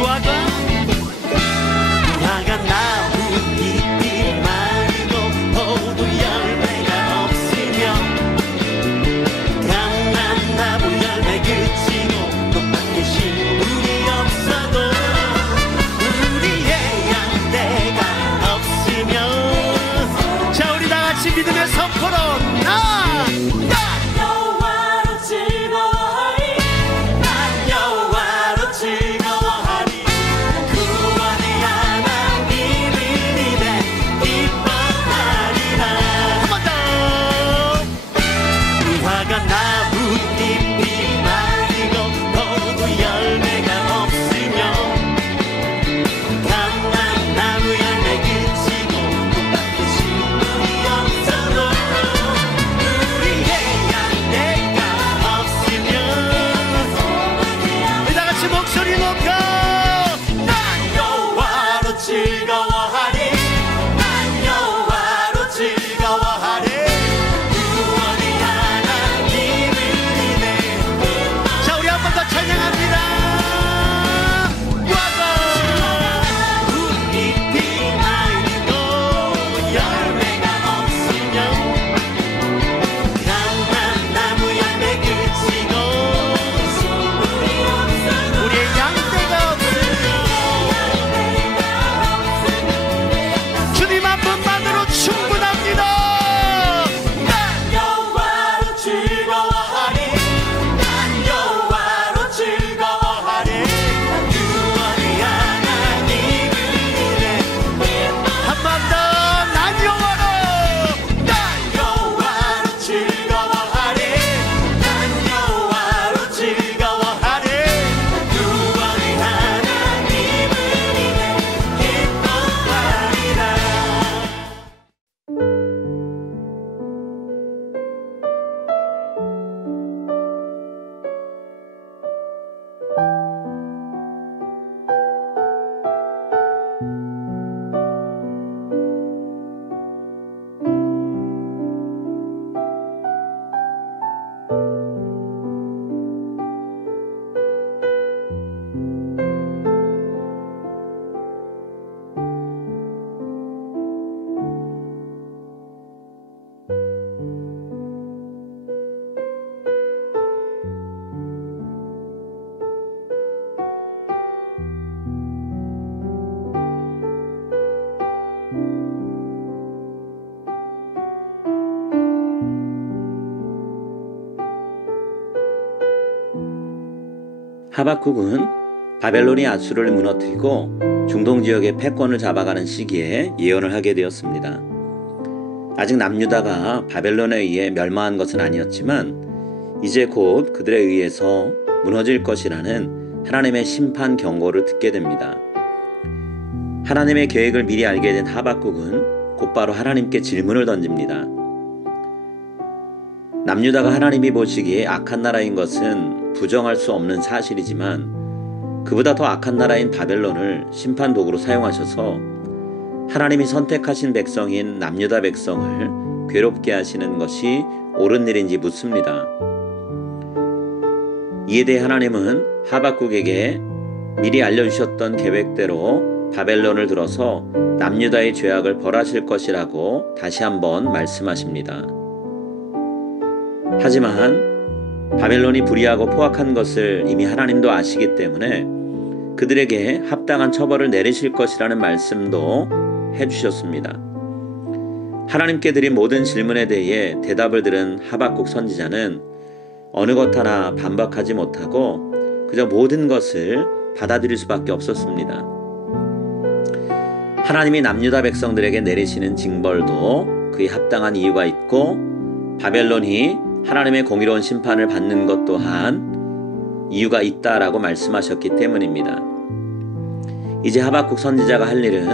무화과 나무 잎이 마르고 포도 열매가 없으며 감람나무 열매 그치고 꽃밖에 식물이 없어도 우리의 양떼가 없으며 자 우리 다같이 믿음의 선포로 하박국은 바벨론이 아수르를 무너뜨리고 중동 지역의 패권을 잡아가는 시기에 예언을 하게 되었습니다. 아직 남유다가 바벨론에 의해 멸망한 것은 아니었지만 이제 곧 그들에 의해서 무너질 것이라는 하나님의 심판 경고를 듣게 됩니다. 하나님의 계획을 미리 알게 된 하박국은 곧바로 하나님께 질문을 던집니다. 남유다가 하나님이 보시기에 악한 나라인 것은 부정할 수 없는 사실이지만 그보다 더 악한 나라인 바벨론을 심판 도구로 사용하셔서 하나님이 선택하신 백성인 남유다 백성을 괴롭게 하시는 것이 옳은 일인지 묻습니다. 이에 대해 하나님은 하박국에게 미리 알려주셨던 계획대로 바벨론을 들어서 남유다의 죄악을 벌하실 것이라고 다시 한번 말씀하십니다. 하지만 바벨론이 불의하고 포악한 것을 이미 하나님도 아시기 때문에 그들에게 합당한 처벌을 내리실 것이라는 말씀도 해주셨습니다. 하나님께 드린 모든 질문에 대해 대답을 들은 하박국 선지자는 어느 것 하나 반박하지 못하고 그저 모든 것을 받아들일 수밖에 없었습니다. 하나님이 남유다 백성들에게 내리시는 징벌도 그에 합당한 이유가 있고 바벨론이 하나님의 공의로운 심판을 받는 것 또한 이유가 있다라고 말씀하셨기 때문입니다. 이제 하박국 선지자가 할 일은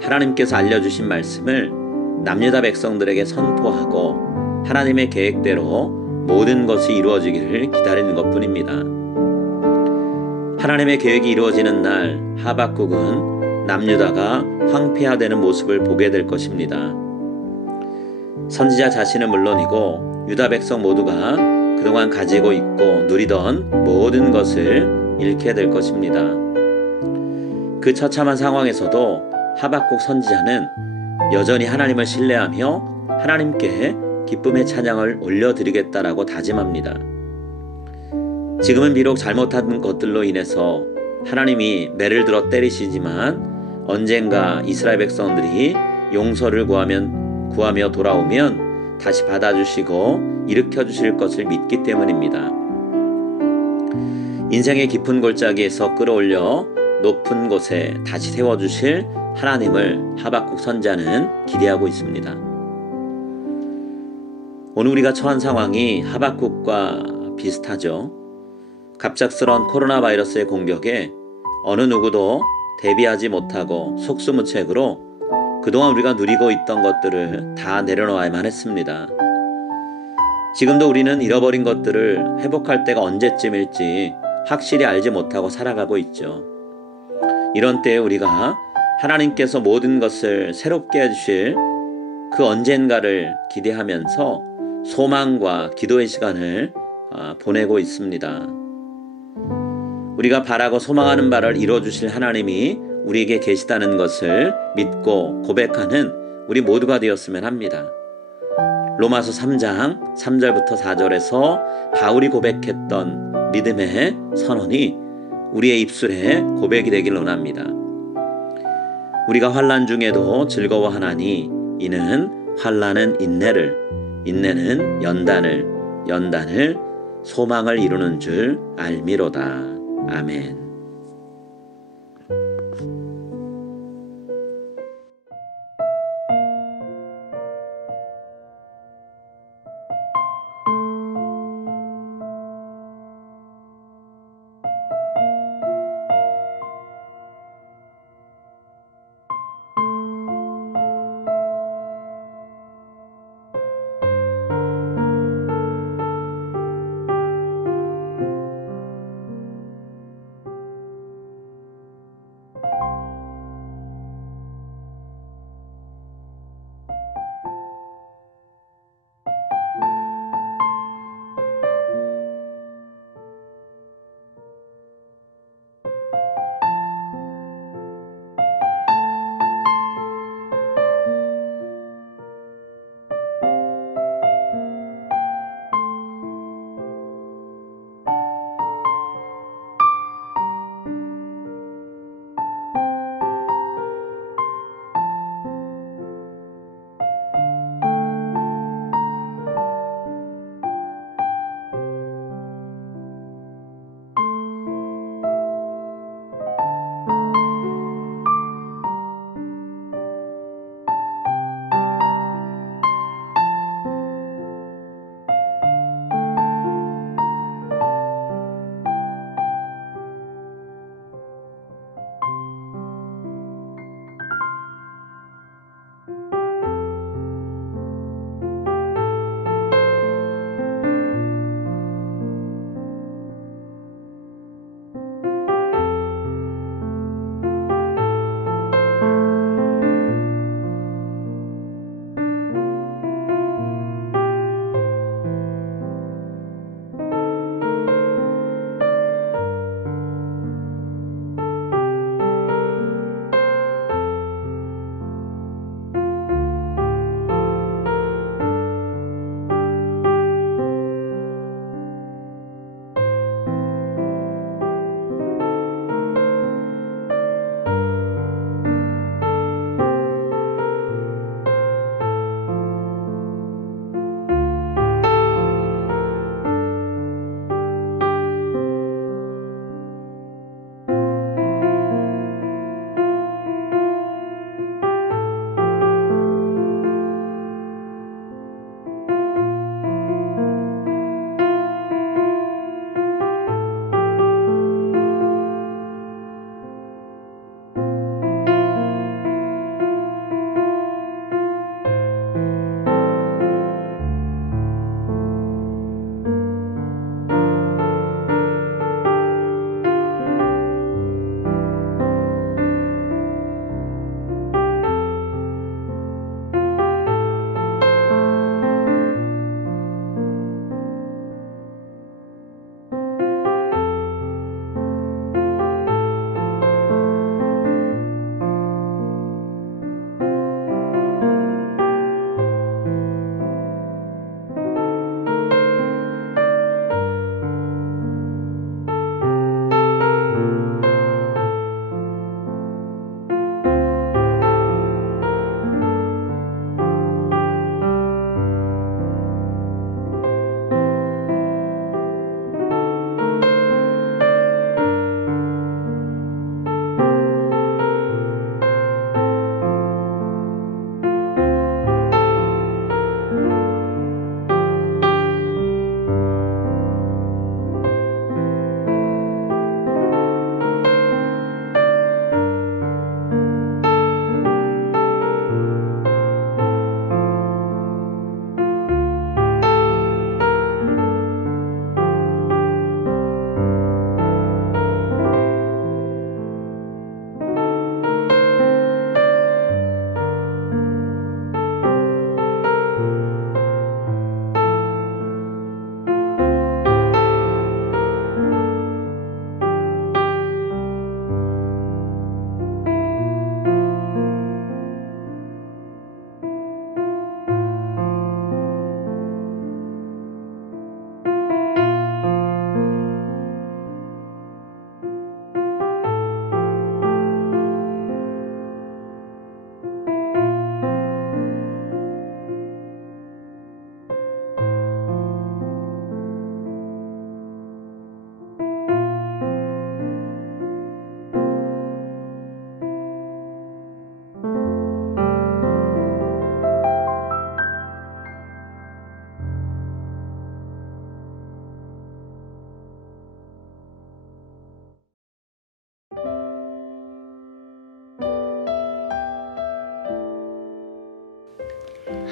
하나님께서 알려주신 말씀을 남유다 백성들에게 선포하고 하나님의 계획대로 모든 것이 이루어지기를 기다리는 것뿐입니다. 하나님의 계획이 이루어지는 날 하박국은 남유다가 황폐화되는 모습을 보게 될 것입니다. 선지자 자신은 물론이고 유다 백성 모두가 그동안 가지고 있고 누리던 모든 것을 잃게 될 것입니다. 그 처참한 상황에서도 하박국 선지자는 여전히 하나님을 신뢰하며 하나님께 기쁨의 찬양을 올려드리겠다라고 다짐합니다. 지금은 비록 잘못한 것들로 인해서 하나님이 매를 들어 때리시지만 언젠가 이스라엘 백성들이 용서를 구하며 돌아오면 다시 받아주시고 일으켜주실 것을 믿기 때문입니다. 인생의 깊은 골짜기에서 끌어올려 높은 곳에 다시 세워주실 하나님을 하박국 선지자는 기대하고 있습니다. 오늘 우리가 처한 상황이 하박국과 비슷하죠. 갑작스런 코로나 바이러스의 공격에 어느 누구도 대비하지 못하고 속수무책으로 그동안 우리가 누리고 있던 것들을 다 내려놓아야만 했습니다. 지금도 우리는 잃어버린 것들을 회복할 때가 언제쯤일지 확실히 알지 못하고 살아가고 있죠. 이런 때에 우리가 하나님께서 모든 것을 새롭게 해주실 그 언젠가를 기대하면서 소망과 기도의 시간을 보내고 있습니다. 우리가 바라고 소망하는 바를 이루어주실 하나님이 우리에게 계시다는 것을 믿고 고백하는 우리 모두가 되었으면 합니다. 로마서 3장 3절부터 4절에서 바울이 고백했던 믿음의 선언이 우리의 입술에 고백이 되길 원합니다. 우리가 환난 중에도 즐거워하나니 이는 환난은 인내를, 인내는 연단을, 연단을 소망을 이루는 줄 알미로다. 아멘.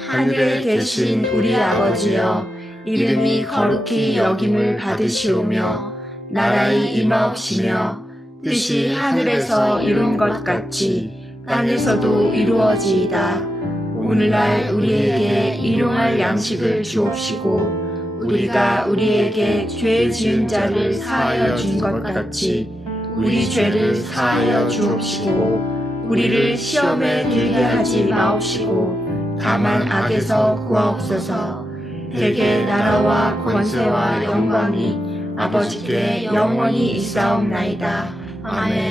하늘에 계신 우리 아버지여, 이름이 거룩히 여김을 받으시오며 나라의 임하옵시며 뜻이 하늘에서 이룬 것 같이 땅에서도 이루어지이다. 오늘날 우리에게 일용할 양식을 주옵시고 우리가 우리에게 죄 지은 자를 사하여 준 것 같이 우리 죄를 사하여 주옵시고 우리를 시험에 들게 하지 마옵시고 다만 악에서 구하옵소서. 대개 나라와 권세와 영광이 아버지께 영원히 있사옵나이다. 아멘.